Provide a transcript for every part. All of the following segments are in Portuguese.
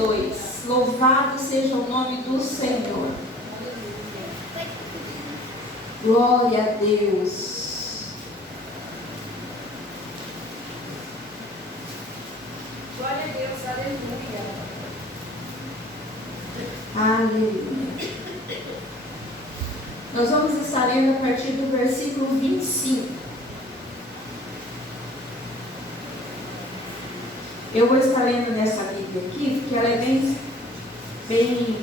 2. Louvado seja o nome do Senhor. Glória a Deus. Glória a Deus, aleluia. Aleluia. Nós vamos estar lendo a partir do versículo 25. Eu vou estar lendo nessa Bíblia aqui, porque ela é bem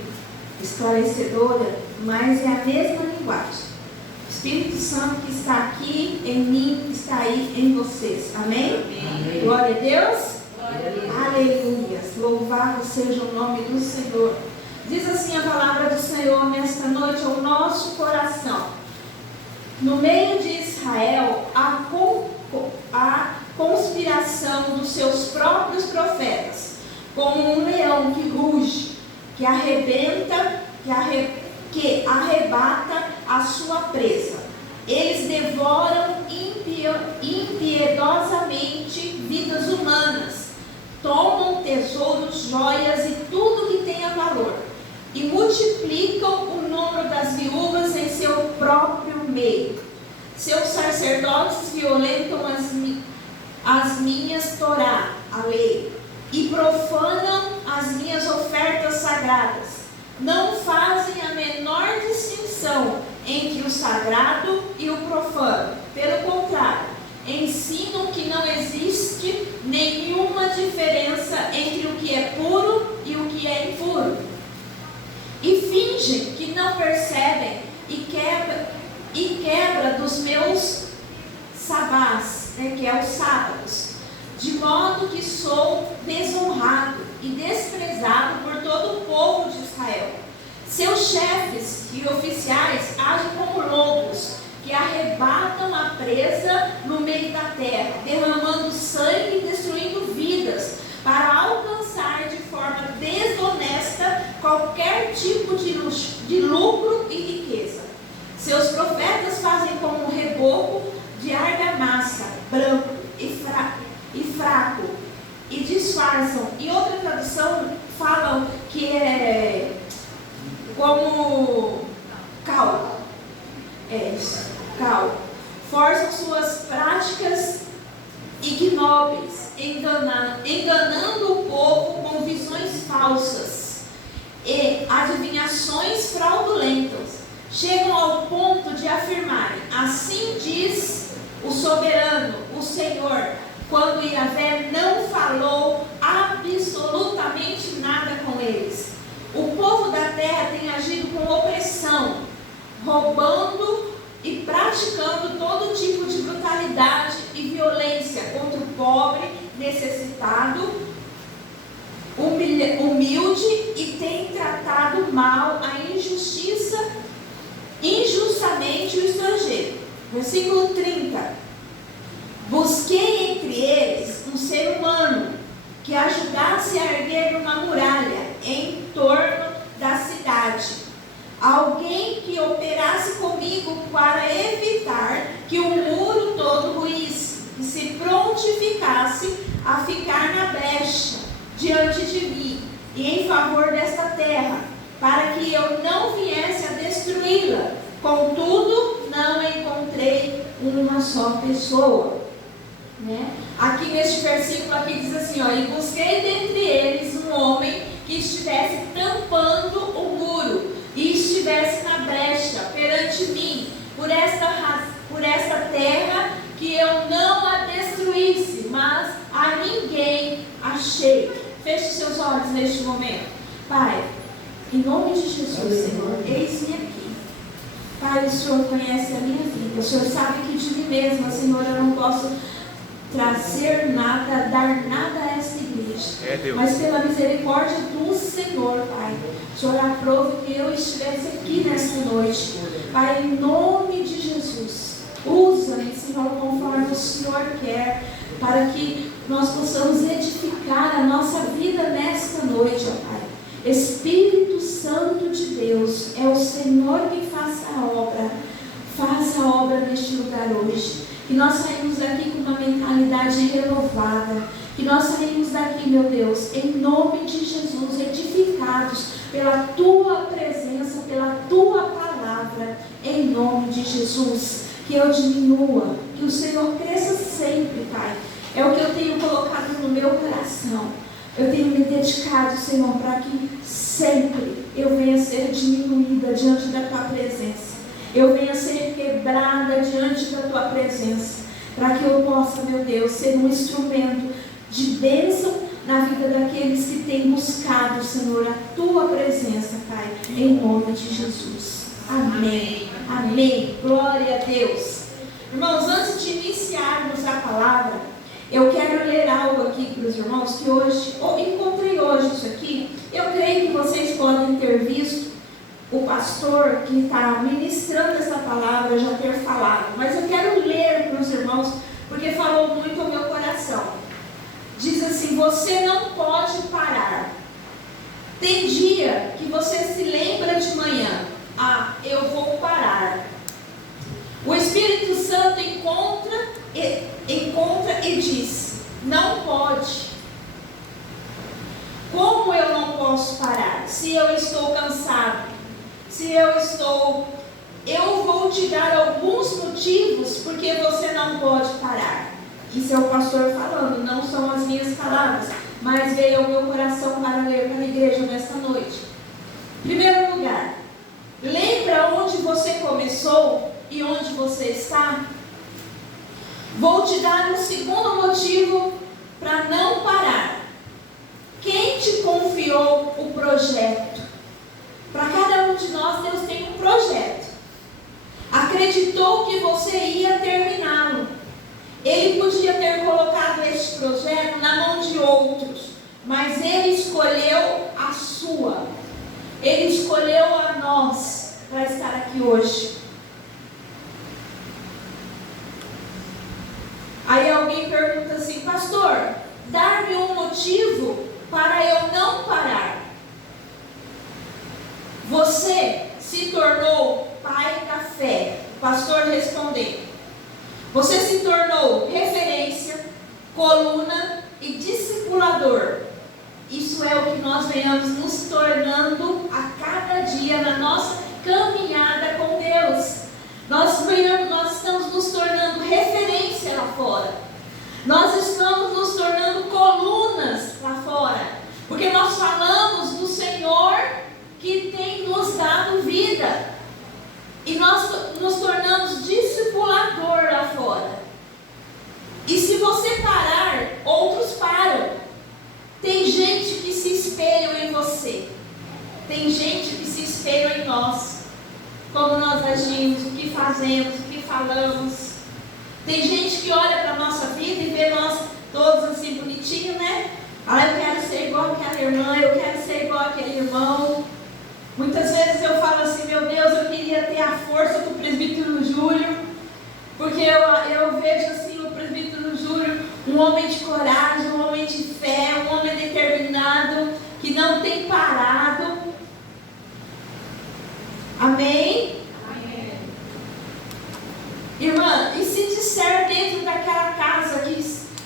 esclarecedora, mas é a mesma linguagem. O Espírito Santo que está aqui em mim, está aí em vocês. Amém? Amém. Glória a Deus. Glória a Deus. Aleluia. Louvado seja o nome do Senhor. Diz assim a palavra do Senhor nesta noite ao nosso coração. No meio de Israel, a conspiração dos seus próprios profetas, como um leão que ruge, que arrebata a sua presa. Eles devoram impiedosamente vidas humanas, tomam tesouros, joias e tudo que tenha valor, e multiplicam o número das viúvas em seu próprio meio. Seus sacerdotes violentam as minhas Torá, a lei, e profanam as minhas ofertas sagradas. Não fazem a menor distinção entre o sagrado e o profano. Pelo contrário, ensinam que não existe nenhuma diferença entre o que é puro e o que é impuro. E fingem que não percebem e quebra dos meus sabás, que é os sábados, de modo que sou desonrado e desprezado por todo o povo de Israel. Seus chefes e oficiais agem como lobos, que arrebatam a presa no meio da terra, derramando sangue e destruindo vidas, para alcançar de forma desonesta qualquer tipo de lucro e riqueza. Seus profetas fazem como um reboco de argamassa, branco e fraco, e disfarçam. E outra tradução falam que é como cal. É isso, cal. Forçam suas práticas ignóbeis, enganando o povo com visões falsas e adivinhações fraudulentas. Chegam ao ponto de afirmarem: assim diz o soberano, o Senhor, quando Yahvé não falou absolutamente nada com eles. O povo da terra tem agido com opressão, roubando e praticando todo tipo de brutalidade e violência contra o pobre, necessitado, humilde, e tem tratado mal a injustamente o estrangeiro. Versículo 30. Busquei entre eles um ser humano que ajudasse a erguer uma muralha em torno da cidade. Alguém que operasse comigo para evitar que o muro todo ruísse e se prontificasse a ficar na brecha diante de mim e em favor desta terra, para que eu não viesse a destruí-la. Contudo, não encontrei uma só pessoa. Aqui neste versículo aqui diz assim, e busquei dentre eles um homem que estivesse tampando o muro e estivesse na brecha perante mim, por esta terra, que eu não a destruísse, mas a ninguém achei. Feche seus olhos neste momento. Pai, em nome de Jesus, Senhor, eis-me aqui. Pai, o Senhor conhece a minha vida. O Senhor sabe que de mim mesma, Senhor, eu não posso trazer nada, dar nada a esta igreja. Mas pela misericórdia do Senhor, Pai, o Senhor aprove que eu estivesse aqui nesta noite. Pai, em nome de Jesus, usa-me, Senhor, conforme o Senhor quer, para que nós possamos edificar a nossa vida nesta noite, ó Pai. Espírito Santo de Deus, é o Senhor que faça a obra neste lugar hoje. Que nós saímos aqui com uma mentalidade renovada, Que nós saímos daqui, meu Deus, em nome de Jesus, edificados pela Tua presença, pela Tua palavra, em nome de Jesus. Que eu diminua, que o Senhor cresça sempre, Pai. É o que eu tenho colocado no meu coração. Eu tenho me dedicado, Senhor, para que sempre eu venha ser diminuída diante da Tua presença. Eu venha ser quebrada diante da Tua presença. Para que eu possa, meu Deus, ser um instrumento de bênção na vida daqueles que têm buscado, Senhor, a Tua presença, Pai, em nome de Jesus. Amém. Amém. Glória a Deus. Irmãos, antes de iniciarmos a palavra, eu quero ler algo aqui para os irmãos que hoje, encontrei hoje isso aqui. Eu creio que vocês podem ter visto o pastor que está ministrando essa palavra já ter falado, mas eu quero ler para os irmãos porque falou muito ao meu coração. Diz assim: você não pode parar. Tem dia que você se lembra de manhã: ah, eu vou parar. O Espírito Santo encontra e diz: não pode. Como eu não posso parar? Se eu estou cansado, eu vou te dar alguns motivos porque você não pode parar. Isso é o pastor falando, não são as minhas palavras, mas veio ao meu coração para ler para a igreja nesta noite. Em primeiro lugar, lembra onde você começou e onde você está? Vou te dar um segundo motivo para não parar. Quem te confiou o projeto? Para cada um de nós, Deus tem um projeto. Acreditou que você ia terminá-lo. Ele podia ter colocado este projeto na mão de outros, mas Ele escolheu a sua. Ele escolheu a nós para estar aqui hoje. Aí alguém pergunta assim: pastor, dar-me um motivo para eu não parar. Você se tornou pai da fé. O pastor respondeu: você se tornou referência, coluna e discipulador. Isso é o que nós venhamos nos tornando a cada dia na nossa caminhada com Deus. Nós estamos nos tornando referência lá fora. Nós estamos nos tornando colunas lá fora. Porque nós falamos do Senhor que tem nos dado vida. E nós nos tornamos discipulador lá fora. E se você parar, outros param. Tem gente que se espelha em você. Tem gente que se espelha em nós. Como nós agimos, o que fazemos, o que falamos. Tem gente que olha para a nossa vida e vê nós todos assim bonitinhos, né? Ah, eu quero ser igual aquela irmã, eu quero ser igual aquele irmão. Muitas vezes eu falo assim: meu Deus, eu queria ter a força do presbítero Júlio, porque eu vejo assim o presbítero Júlio, um homem de coragem, um homem de fé, um homem determinado, que não tem parado. Amém? Amém. Irmã, e se disser dentro daquela casa,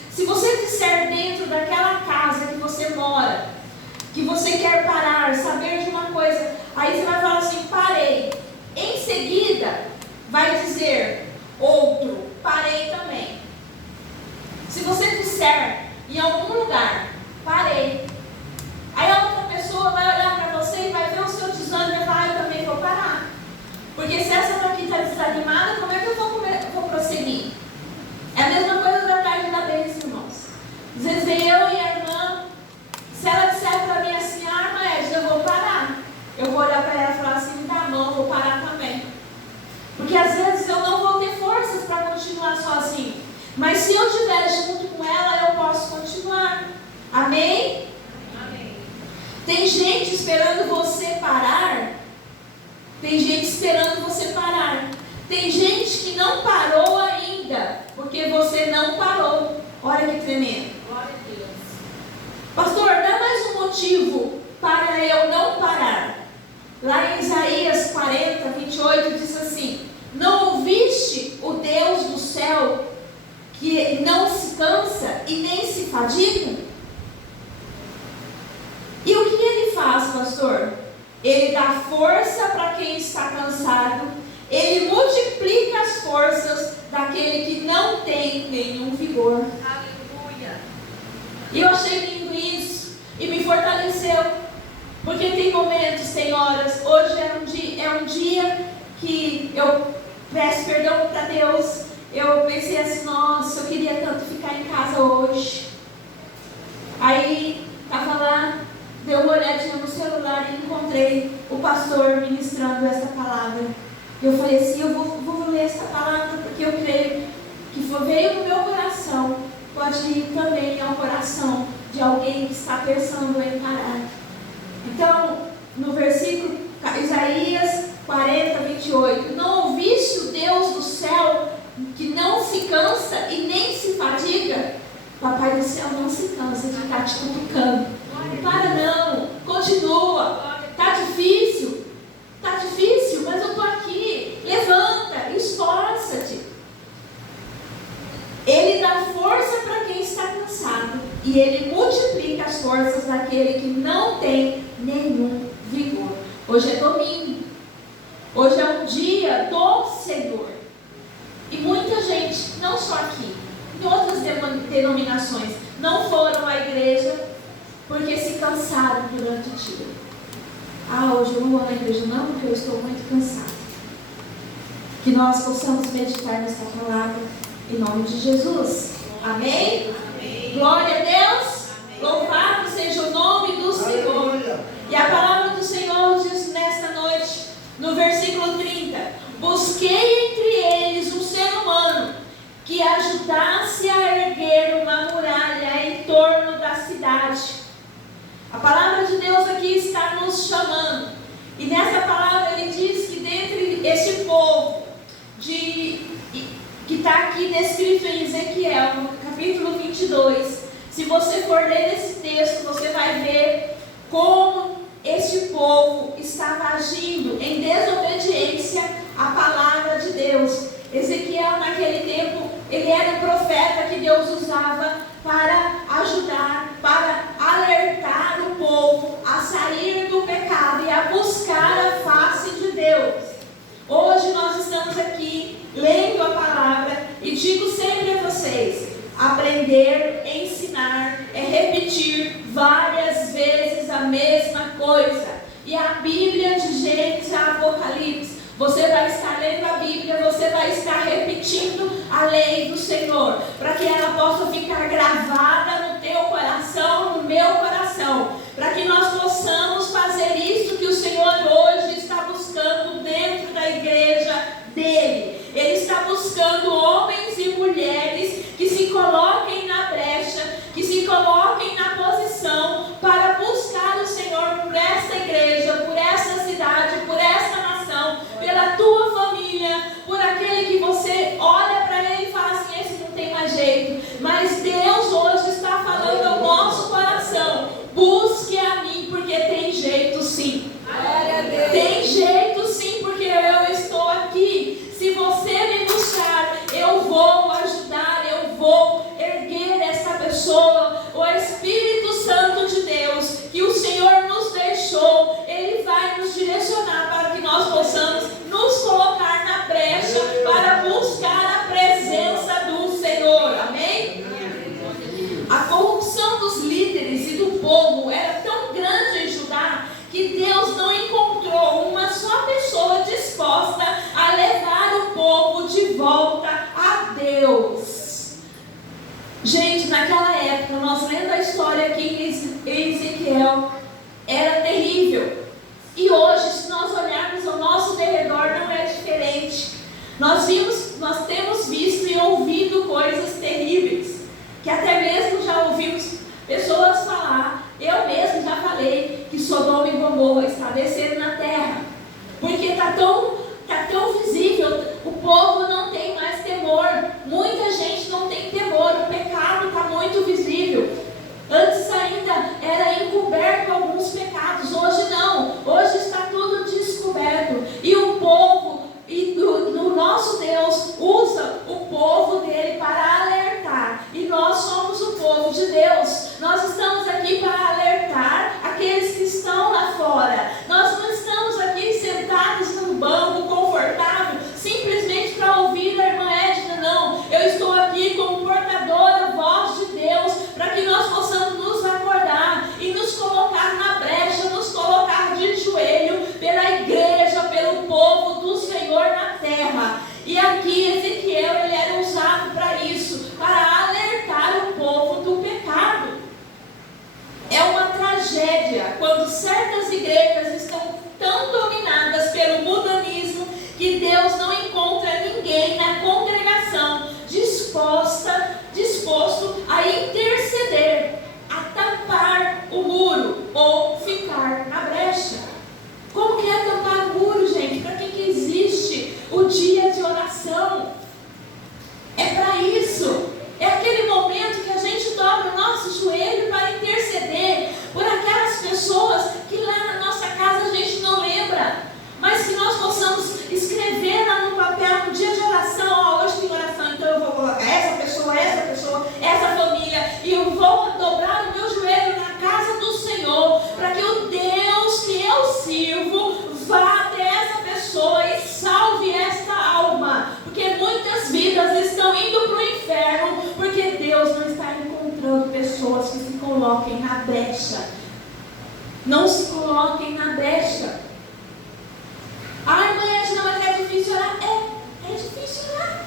se você disser dentro daquela casa que você mora, que você quer parar, saber de uma coisa, aí você vai falar assim: parei. Em seguida, vai dizer outro: parei também. Se você disser em algum lugar: parei, aí a outra pessoa vai olhar para você e vai ver o seu desânimo e vai falar: eu também vou parar. Porque se essa daqui está desanimada, como é que eu vou prosseguir? É a mesma coisa da tarde da bênção, irmãos. Às vezes vem eu e a irmã, se ela disser para mim assim: ah, irmã Edna, eu vou parar. Eu vou olhar para ela e falar assim: tá bom, eu vou parar também. Porque às vezes eu não vou ter forças para continuar sozinho. Mas se eu estiver junto com ela, eu posso continuar. Amém? Amém. Tem gente esperando você parar. Tem gente esperando você parar. Tem gente que não parou ainda, porque você não parou. Olha que tremendo. Glória a Deus. Pastor, dá mais um motivo para eu não parar. Lá em Isaías 40, 28, diz assim: não ouviste o Deus do céu, que não se cansa e nem se fadiga? E o que ele faz, pastor? Ele dá força para quem está cansado, ele multiplica as forças daquele que não tem nenhum vigor. Aleluia. E eu achei lindo isso, e me fortaleceu, porque tem momentos, tem horas. Hoje é um dia que eu peço perdão para Deus. Eu pensei assim, nossa, eu queria tanto ficar em casa hoje. Aí, estava lá, dei uma olhadinha no celular e encontrei o pastor ministrando essa palavra. Eu falei assim, eu vou ler essa palavra porque eu creio que veio no meu coração. Pode ir também ao coração de alguém que está pensando em parar. Então, no versículo Isaías 40, 28, não ouviste o Deus do céu que não se cansa e nem se fadiga? Papai do céu não se cansa de estar te cutucando. Para não, continua. Está difícil, mas eu estou aqui. Levanta, esforça-te. Ele dá força para quem está cansado e ele multiplica as forças daquele que não tem nenhum vigor. Hoje é domingo. Hoje é um dia do Senhor. E muita gente, não só aqui, em outras denominações, não foram à igreja porque se cansaram durante o dia. Hoje eu não vou na igreja não, porque eu estou muito cansada. Que nós possamos meditar nessa palavra em nome de Jesus. Amém? Amém. Glória a Deus. Amém. Louvado seja o nome do Senhor. Aleluia. E a palavra do Senhor diz nesta noite, no versículo 30, busquei entre eles um ser humano que ajudasse a erguer uma muralha em torno da cidade. A palavra de Deus aqui está nos chamando. E nessa palavra ele diz que dentre esse povo que está aqui descrito em Ezequiel, no capítulo 22, se você for ler esse texto, você vai ver como este povo estava agindo em desobediência à palavra de Deus. Ezequiel, naquele tempo, ele era um profeta que Deus usava para ajudar, para alertar o povo a sair do pecado e a buscar a face de Deus. Hoje nós estamos aqui lendo a palavra e digo sempre a vocês: aprender, ensinar é repetir várias vezes a mesma coisa. E a Bíblia de Gênesis a Apocalipse, você vai estar lendo a Bíblia, você vai estar repetindo a lei do Senhor, para que ela possa ficar gravada no teu coração, no meu coração, para que nós possamos fazer isso que o Senhor hoje está buscando dentro da igreja dele. Ele está buscando homens e mulheres que se coloquem na brecha, que se coloquem na posição para buscar o Senhor por esta igreja, por esta cidade, por esta nação, pela tua família, por aquele que você olha para ele e fala assim: esse não tem mais jeito. Mas Deus hoje está falando ao nosso coração: busque a mim, porque tem jeito sim. Tem jeito sim, porque eu estou aqui. Se você me buscar, eu vou ajudar, eu vou erguer essa pessoa. O Espírito Santo de Deus, que o Senhor nos deixou, Ele vai nos direcionar para que nós possamos nos colocar na brecha para buscar a presença do Senhor. Amém? A corrupção dos líderes e do povo era tão grande em Judá que Deus não encontrou uma só pessoa disposta a levar o povo de volta a Deus. Gente, naquela época, nós lendo a história aqui em Ezequiel, era terrível. E hoje, se nós olharmos ao nosso derredor, não é diferente. Nós temos visto e ouvido coisas terríveis, que até mesmo já ouvimos pessoas falar. Eu mesmo já falei que Sodoma e Gomorra está descendo na terra, porque está tão visível, o povo não tem mais temor, muita gente não tem temor, o pecado está muito visível. Antes ainda era encoberto alguns pecados, hoje não, hoje está tudo descoberto. E o povo, o nosso Deus usa o povo dele para alertar, e nós tragédia quando certas igrejas estão tão dominadas pelo mundanismo que Deus não encontra ninguém na congregação disposto a interceder, a tampar o muro ou ficar na brecha. Como que é tampar o muro, gente? Para que existe o dia de oração? É para isso. É aquele momento que a gente dobra o nosso joelho para interceder por aquelas pessoas que lá na nossa casa a gente não lembra, mas que nós possamos escrever lá no papel, no dia de oração, hoje tem oração, então eu vou colocar essa pessoa, essa família, e eu vou dobrar o meu joelho na casa do Senhor, para que o Deus que eu sirvo vá até essa pessoa e salve esta alma, porque muitas vidas estão indo para o inferno, porque Deus não está encontrando pessoas que se coloquem na brecha. Não se coloquem na brecha. Ai, mãe, mas é difícil orar. É difícil orar.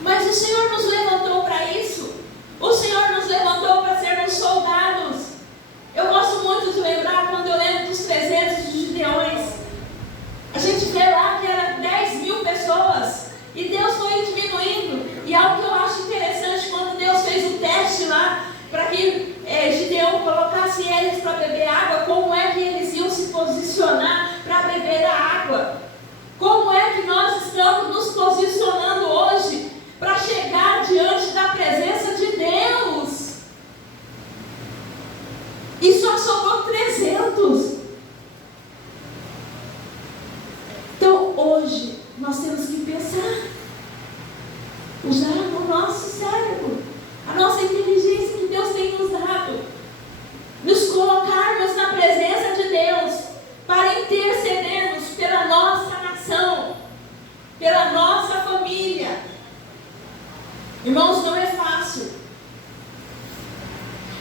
Mas o Senhor nos levantou para isso. O Senhor nos levantou para sermos soldados. Eu gosto muito de lembrar, quando eu lembro dos 300 de Gideões, a gente vê lá que era 10.000 pessoas. E Deus foi diminuindo. E algo que eu acho interessante, quando Deus fez o teste lá, para que Gideão colocasse eles para beber água, como é que eles iam se posicionar para beber a água? Como é que nós estamos nos posicionando hoje para chegar diante da presença de Deus? E só sobrou 300. Então hoje nós temos que pensar, usar o nosso cérebro, a nossa inteligência que Deus tem nos dado, nos colocarmos na presença de Deus para intercedermos pela nossa nação, pela nossa família. Irmãos, não é fácil.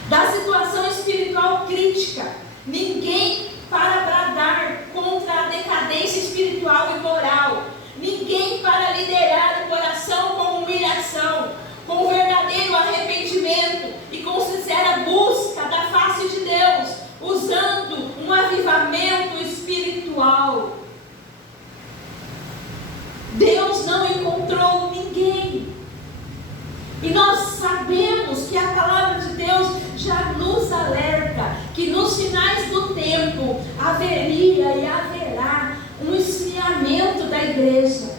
Da situação espiritual crítica, ninguém para bradar contra a decadência espiritual e moral, ninguém para liderar o coração com humilhação, com verdadeiro arrependimento e com sincera busca da face de Deus, usando um avivamento espiritual. Deus não encontrou ninguém. E nós sabemos que a palavra de Deus já nos alerta que nos finais do tempo haveria e haverá um esfriamento da igreja.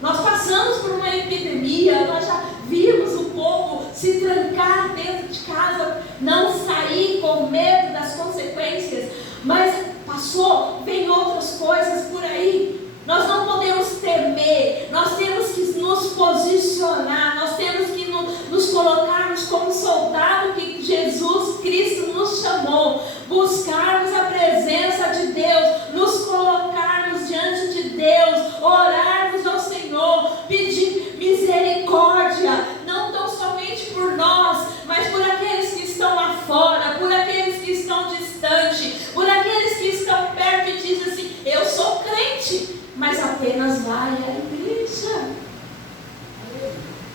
Nós passamos por uma epidemia, nós já vimos o povo se trancar dentro de casa, não sair com medo das consequências, mas passou, vem outras coisas por aí. Nós não podemos temer, nós temos que nos posicionar, nós temos que nos colocarmos como soldado que Jesus Cristo nos chamou, buscarmos a presença de Deus, nos colocarmos diante de Deus, orarmos ao Senhor, pedir misericórdia, não tão somente por nós, mas por aqueles que estão lá fora, por aqueles que estão distantes, por aqueles que estão perto e dizem assim: eu sou crente, mas apenas vai à igreja.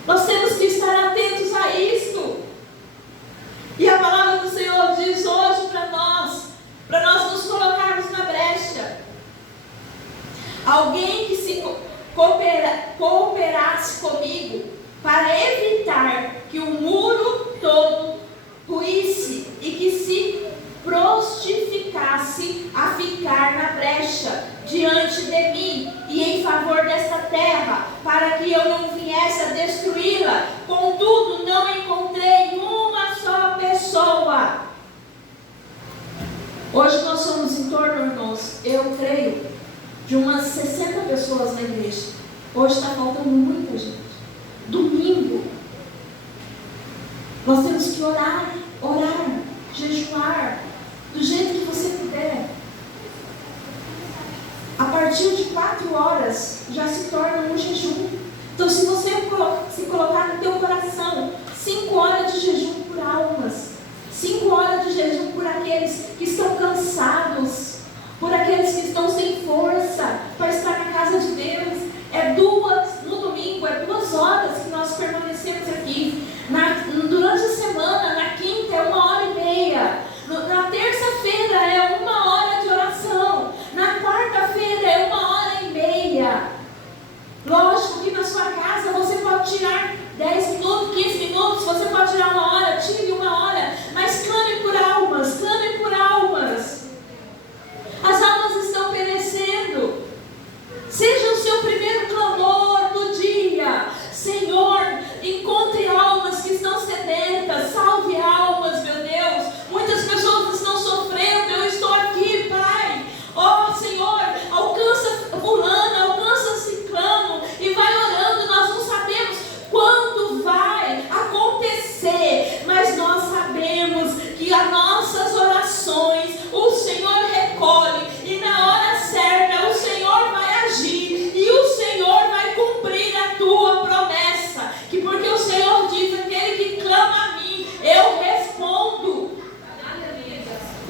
Nós temos que estar atentos a isso. E a palavra do Senhor diz hoje para nós nos colocarmos na brecha. Alguém que se cooperasse comigo para evitar que o muro todo ruísse e que se prostificasse a ficar na brecha diante de mim e em favor desta terra, para que eu não viesse a destruí-la. Contudo, não encontrei uma só pessoa. Hoje nós somos em torno, irmãos, eu creio, de umas 60 pessoas na igreja. Hoje está faltando muita gente. Domingo, nós temos que orar, jejuar, do jeito que você puder. A partir de 4 horas já se torna um jejum. Então, se você se colocar no teu coração 5 horas de jejum por almas, 5 horas de jejum por aqueles que estão cansados, por aqueles que estão sem força para estar na casa de Deus, no domingo, 2 horas que nós permanecemos aqui. Durante a semana, na quinta, é 1h30. Na terça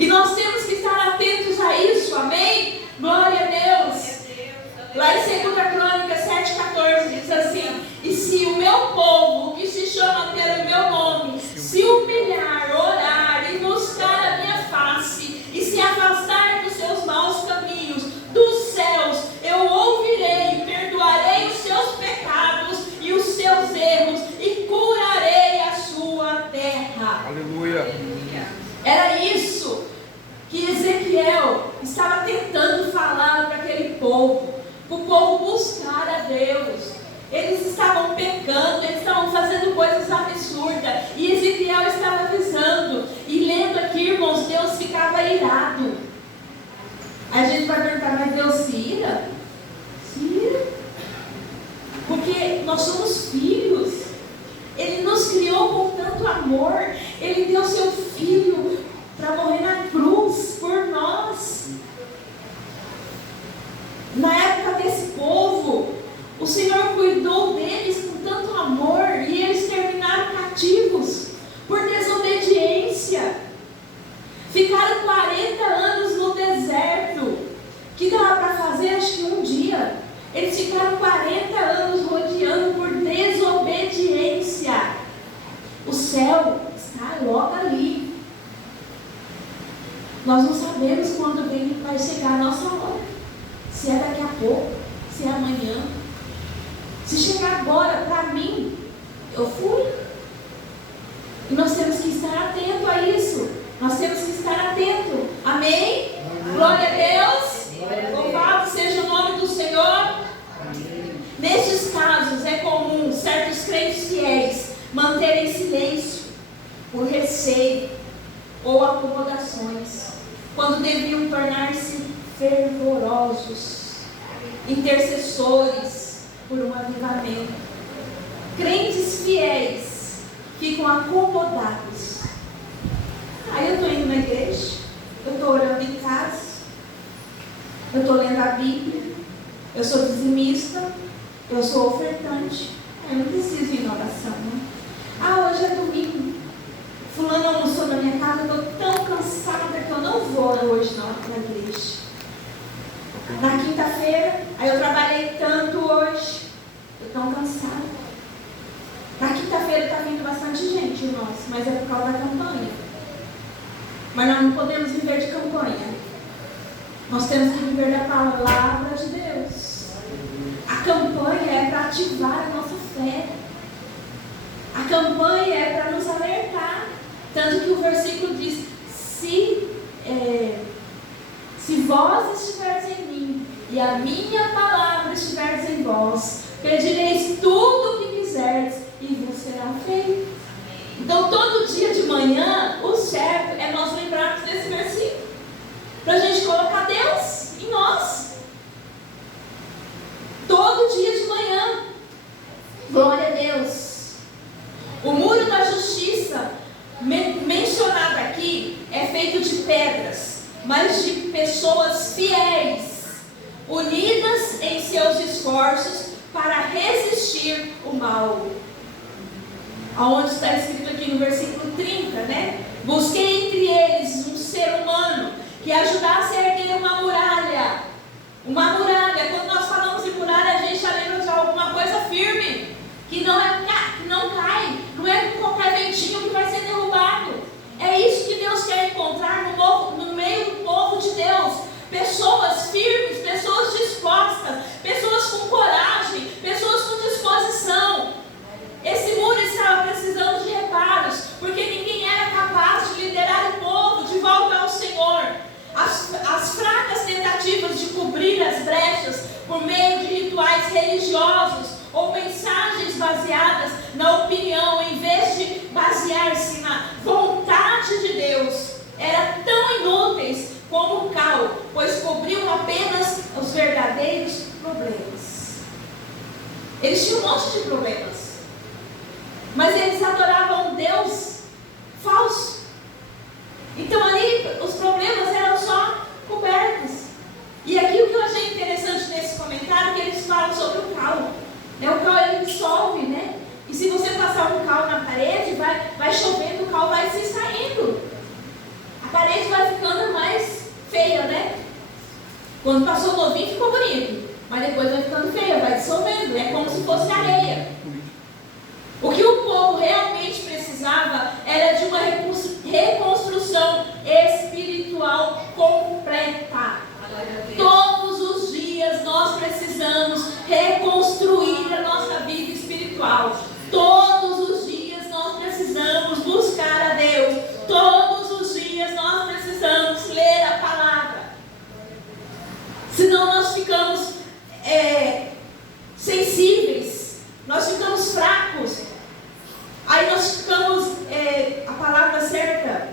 E nós temos que estar atentos a isso, amém? Glória a Deus. Lá em 2 Crônicas 7,14 diz assim: e se o meu povo, que se chama pelo meu nome, se humilhar, orar e buscar a minha face, e se afastar dos seus maus caminhos, dos céus, eu ouvirei, perdoarei os seus pecados e os seus erros, e curarei a sua terra. Aleluia. Era isso que Ezequiel estava tentando falar para aquele povo, para o povo buscar a Deus. Eles estavam pecando, eles estavam fazendo coisas absurdas, e Ezequiel estava avisando. E lendo aqui, irmãos, Deus ficava irado. A gente vai perguntar: mas Deus se ira? Se ira, porque nós somos filhos. Ele nos criou com tanto amor. Ele deu seu filho para morrer na cruz por nós. Na época desse povo, o Senhor cuidou deles com tanto amor, e eles terminaram cativos por desobediência. Ficaram 40 anos no deserto, que dava para fazer acho que um dia. Eles ficaram 40 anos rodeando por desobediência. O céu está logo ali. Nós não sabemos quando vai chegar a nossa hora. Se é daqui a pouco, se é amanhã. Se chegar agora, para mim, eu fui. E nós temos que estar atento a isso. Nós temos que estar atento. Amém? Glória a Deus. Louvado seja o nome do Senhor. Nestes casos é comum certos crentes fiéis manterem silêncio por receio ou acomodações, quando deviam tornar-se fervorosos, intercessores por um avivamento. Crentes fiéis ficam acomodados. Aí eu estou indo na igreja, eu estou orando em casa, eu estou lendo a Bíblia, eu sou dizimista, eu sou ofertante, eu não preciso ir na oração, né? Hoje é domingo, fulano almoçou na minha casa, eu estou tão cansada que eu não vou hoje na igreja. Na quinta-feira, aí eu trabalhei tanto hoje, eu estou tão cansada. Na quinta-feira está vindo bastante gente, irmãos, mas é por causa da campanha. Mas nós não podemos viver de campanha. Nós temos que viver da palavra de Deus. A campanha é para ativar a nossa fé. A campanha é para nos alertar. Tanto que o versículo diz: se vós estiveres em mim e a minha palavra estiveres em vós, pedireis tudo o que quiserdes e vos será feito. Então todo dia de manhã, o certo é nós lembrarmos desse versículo, para a gente colocar Deus em nós. Todo dia de manhã. Glória a Deus. O muro da justiça mencionado aqui é feito de pedras, mas de pessoas fiéis, unidas em seus esforços para resistir o mal. Aonde está escrito aqui no versículo 30, né? Busquei entre eles um ser humano que ajudasse a erguer uma muralha. Uma muralha, quando nós falamos em muralha, a gente já lembra de alguma coisa firme, que não cai, não é com qualquer ventinho que vai ser derrubado. É isso que Deus quer encontrar no meio do povo de Deus. Pessoas firmes, pessoas dispostas, pessoas com coragem, pessoas com disposição. Esse muro estava precisando de reparos, porque ninguém era capaz de liderar o povo de volta ao Senhor. As fracas tentativas de cobrir as brechas por meio de rituais religiosos ou mensagens baseadas na opinião, em vez de basear-se na vontade de Deus, eram tão inúteis como o cal, pois cobriam apenas os verdadeiros problemas. Eles tinham um monte de problemas, mas eles adoravam um Deus falso. Então ali os problemas eram só cobertos. E aqui o que eu achei interessante nesse comentário é que eles falam sobre o cal. O cal ele dissolve, né? E se você passar um cal na parede, vai chovendo, o cal vai se saindo. A parede vai ficando feia, né? Quando passou novinho ficou bonito, mas depois vai ficando feia, vai dissolvendo, é como se fosse areia. O que o povo realmente precisava era de uma reconstrução espiritual completa. Todos os dias nós precisamos reconstruir a nossa vida espiritual. Todos os dias nós precisamos buscar a Deus. Todos os dias nós precisamos ler a palavra. Senão nós ficamos sensíveis, nós ficamos fracos. Aí nós ficamos, a palavra certa,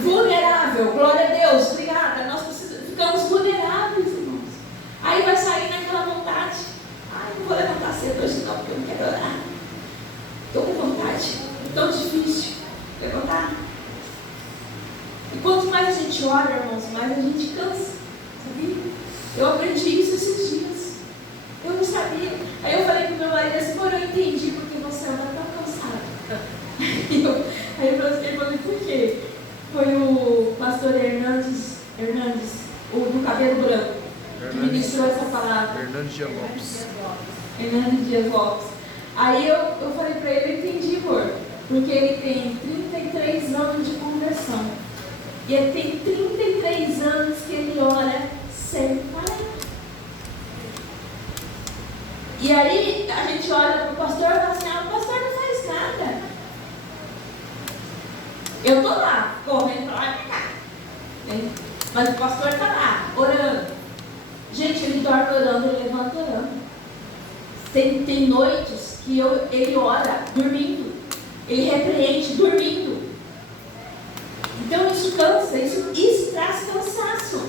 vulnerável. Glória a Deus, obrigada. Nós ficamos vulneráveis, irmãos. Aí vai sair naquela vontade. Ai, não vou levantar cedo hoje não, porque eu não quero orar. Estou com vontade, é tão difícil levantar. E quanto mais a gente ora, irmãos, mais a gente cansa, sabia? Eu aprendi isso esses dias. Eu não sabia. Aí eu falei pro meu marido assim, eu entendi porque você anda tão cansado. Aí eu falei, por quê? Foi o pastor Hernandes, o do cabelo branco, que ministrou essa palavra. Hernandes Dias Lopes. Hernandes Dias Lopes. Aí eu falei para ele, eu entendi, amor, porque ele tem 33 anos de conversão. E ele tem 33 anos que ele ora sem parar. E aí a gente olha para o pastor e fala assim, o pastor não faz nada. Eu estou lá, correndo para lá e para cá. Né? Mas o pastor está lá, orando. Gente, ele dorme orando, ele levanta orando. Tem noites que ele ora dormindo. Ele repreende dormindo. Então isso cansa, isso traz cansaço.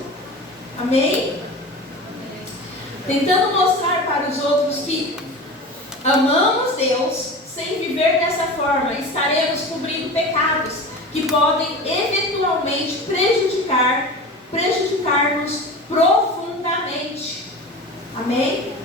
Amém? Tentando mostrar para os outros que amamos Deus, sem viver dessa forma, estaremos cobrindo pecados que podem eventualmente prejudicar-nos profundamente. Amém?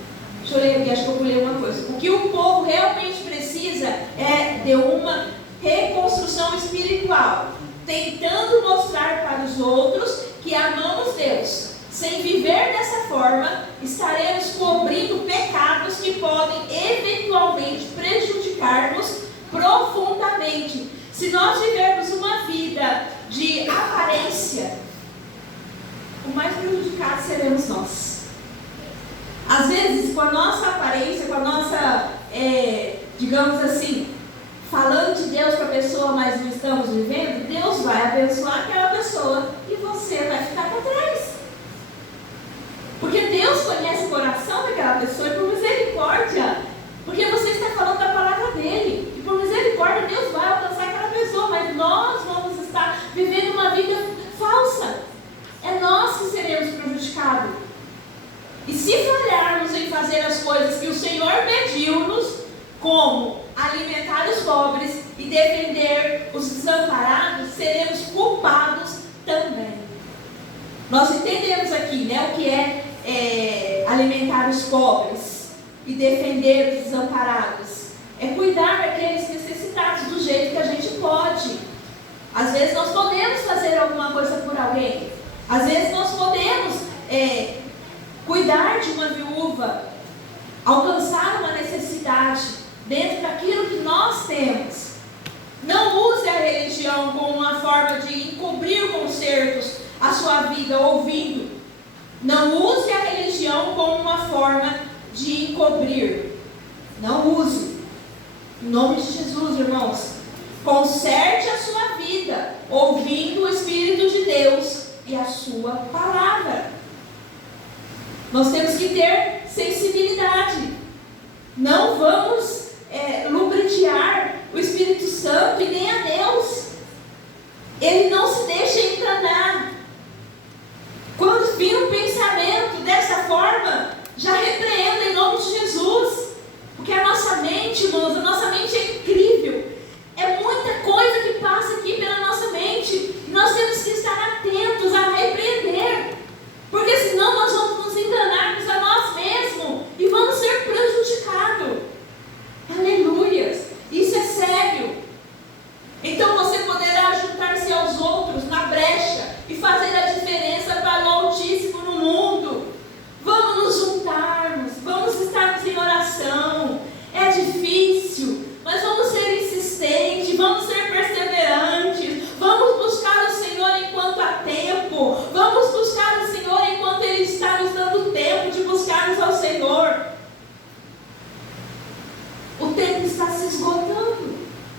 Deixa eu ler aqui, acho que eu pulei uma coisa. O que o povo realmente precisa é de uma reconstrução espiritual, tentando mostrar para os outros que amamos Deus. Sem viver dessa forma, estaremos cobrindo pecados que podem eventualmente prejudicar-nos profundamente. Se nós vivermos uma vida de aparência, o mais prejudicado seremos nós. Às vezes, com a nossa aparência, com a nossa, digamos assim, falando de Deus para a pessoa, mas não estamos vivendo, Deus vai abençoar aquela pessoa e você vai ficar para trás. Porque Deus conhece o coração daquela pessoa e por misericórdia, porque você está falando da palavra dele, e por misericórdia Deus vai alcançar aquela pessoa, mas nós vamos estar vivendo uma vida falsa. É nós que seremos prejudicados. E se falharmos em fazer as coisas que o Senhor pediu-nos, como alimentar os pobres e defender os desamparados, seremos culpados também. Nós entendemos aqui, né, o que é alimentar os pobres e defender os desamparados. É cuidar daqueles necessitados do jeito que a gente pode. Às vezes nós podemos fazer alguma coisa por alguém. Às vezes nós podemos cuidar de uma viúva, alcançar uma necessidade dentro daquilo que nós temos. Não use a religião como uma forma de encobrir consertos a sua vida ouvindo. Não use a religião como uma forma de encobrir. Não use. Em nome de Jesus, irmãos, conserte a sua vida ouvindo o Espírito de Deus e a sua palavra. Nós temos que ter sensibilidade. Não vamos lubrificar o Espírito Santo e nem a Deus. Ele não se deixa enganar. Quando vir um pensamento dessa forma, já repreenda em nome de Jesus. Porque a nossa mente, irmãos, a nossa mente é incrível. É muita coisa que passa aqui pela nossa mente. E nós temos que estar atentos a repreender. Porque senão nós vamos nos enganarmos a nós mesmos e vamos ser prejudicados. Aleluias! Isso é sério. Então você poderá juntar-se aos outros na brecha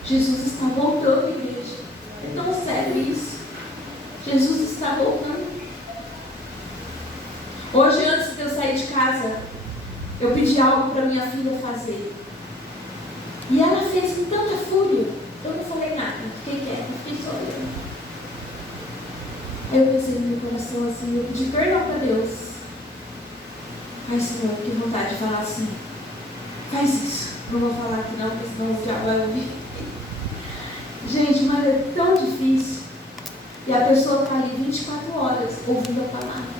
Jesus está voltando, igreja. É tão sério isso. Jesus está voltando. Hoje, antes de eu sair de casa, eu pedi algo para minha filha fazer. E ela fez com tanta fúria. Eu não falei nada. Fiquei quieta, fiquei só olhando. Aí eu pensei no meu coração assim, eu pedi perdão para Deus. Ai, Senhor, que vontade de falar assim. Faz isso. Não vou falar aqui não, porque senão o diabo vai ouvir. Gente, mas é tão difícil. E a pessoa está ali 24 horas ouvindo a palavra.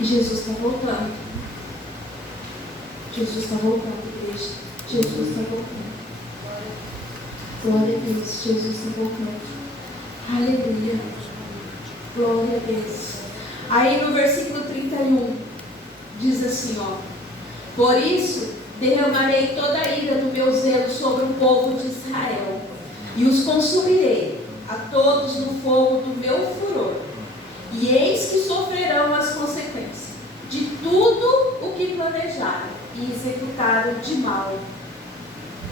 E Jesus está voltando. Jesus está voltando, igreja. Jesus está voltando. Glória a Deus. Jesus está voltando. Aleluia. Glória a Deus. Aí no versículo 31, diz assim, ó. Por isso, derramarei toda a ira do meu zelo sobre o povo de Israel, e os consumirei a todos no fogo do meu furor. E eis que sofrerão as consequências de tudo o que planejaram e executaram de mal.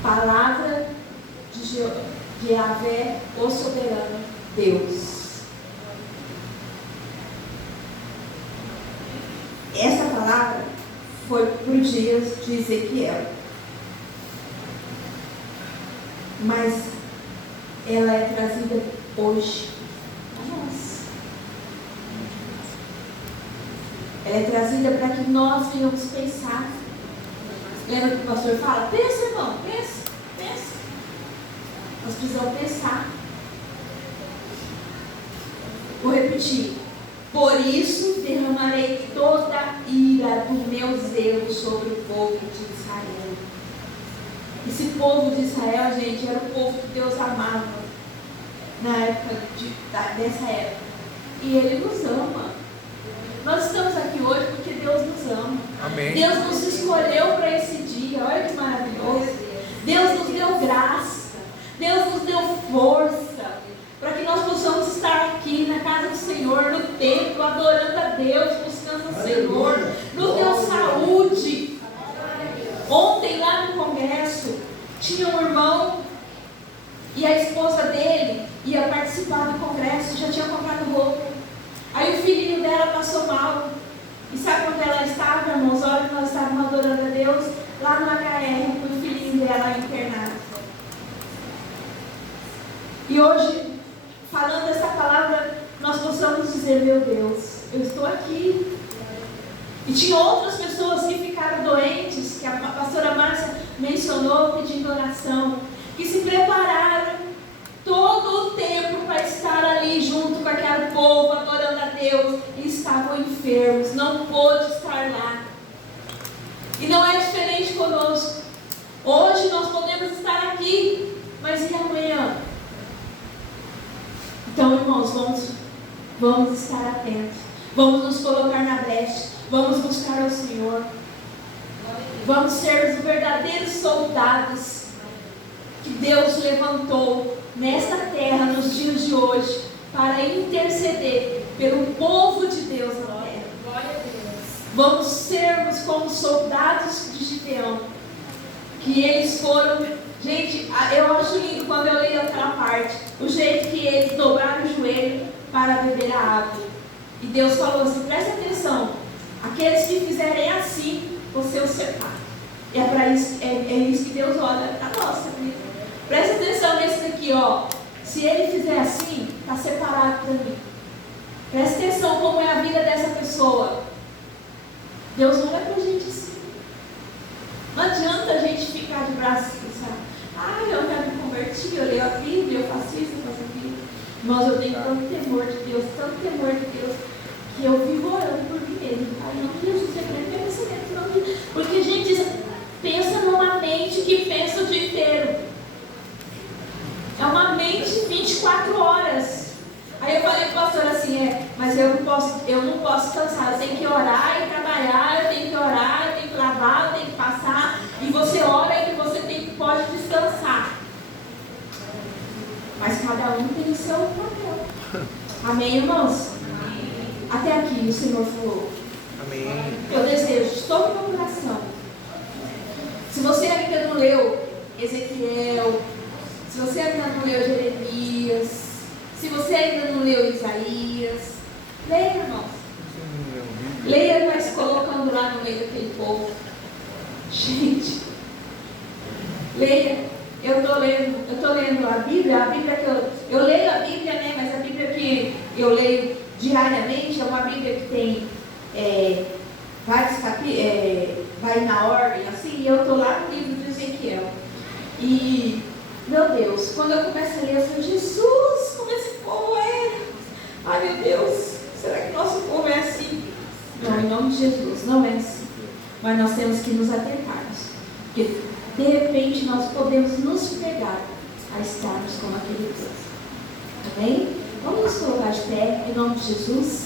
Palavra de Yahvé, o soberano Deus. Essa palavra foi para os dias de Ezequiel. Mas ela é trazida hoje a nós. Ela é trazida para que nós venhamos pensar. Lembra que o pastor fala? Pensa, irmão, pensa. Nós precisamos pensar. Vou repetir. Por isso derramarei toda a ira do meu zelo sobre o povo de Israel. Esse povo de Israel, gente, era o povo que Deus amava na época dessa época. E Ele nos ama. Nós estamos aqui hoje porque Deus nos ama. Amém. Deus nos escolheu para esse dia. Olha que maravilhoso. Deus nos deu graça. Deus nos deu força para que nós possamos estar aqui na casa do Senhor, no templo, adorando a Deus, buscando o Senhor. Nos deu saúde. Ontem lá no congresso tinha um irmão e a esposa dele ia participar do congresso, já tinha comprado roupa. Aí o filhinho dela passou mal. E sabe onde ela estava, irmãos? A hora que nós estávamos adorando a Deus, lá no HR, com o filhinho dela internado. E hoje, falando essa palavra, nós possamos dizer, meu Deus, eu estou aqui. E tinha outras pessoas que ficaram doentes, que a pastora Márcia mencionou, pedindo oração, que se prepararam todo o tempo para estar ali junto com aquele povo, adorando a Deus, e estavam enfermos, não pôde estar lá. E não é diferente conosco. Hoje nós podemos estar aqui, mas e amanhã? Então, irmãos, vamos estar atentos, vamos nos colocar na brecha, vamos buscar ao Senhor, vamos ser os verdadeiros soldados que Deus levantou nesta terra, nos dias de hoje, para interceder pelo povo de Deus na terra. Glória a Deus. Vamos sermos como soldados de Gideão, que eles foram. Gente, eu acho lindo quando eu leio aquela parte, o jeito que eles dobraram o joelho para beber a água. E Deus falou assim, presta atenção, aqueles que fizerem assim, você os separa. E é para isso, é isso que Deus olha para nós, vida. Presta atenção nesse daqui, ó. Se ele fizer assim, está separado para mim. Presta atenção como é a vida dessa pessoa. Deus olha para a gente assim. Não adianta a gente ficar de braço cruzado. Eu já me converti, eu leio a Bíblia, eu faço isso, eu faço aquilo. Mas eu tenho tanto temor de Deus, que eu vivo orando por mim mesmo. Não, Jesus, você não pensa nisso, não. Porque, gente, pensa numa mente que pensa o dia inteiro. É uma mente 24 horas. Aí eu falei para o pastor assim, mas eu não posso cansar, eu tenho que orar e trabalhar, eu tenho que orar, eu tenho que lavar, eu tenho que passar, e você ora e você pode descansar. Mas cada um tem o seu papel. Amém, irmãos? Amém. Até aqui o Senhor falou. Amém. Eu desejo de todo o meu coração. Se você ainda não leu Ezequiel, se você ainda não leu Jeremias, se você ainda não leu Isaías, leia, irmãos. Leia, mas colocando lá no meio daquele povo. Gente, leia. Eu estou lendo a Bíblia que eu leio a Bíblia, né? Mas a Bíblia que eu leio diariamente é uma Bíblia que tem vários capítulos, vai na ordem, assim, e eu estou lá no livro de Ezequiel. E, meu Deus, quando eu começo a ler, eu falo, Jesus, como esse povo é? Ai, meu Deus, será que nosso povo é assim? Não, em nome de Jesus, não é assim. Mas nós temos que nos atentarmos, porque de repente nós podemos nos pegar a estarmos como aquele povo. Amém? Vamos nos colocar de pé, em nome de Jesus.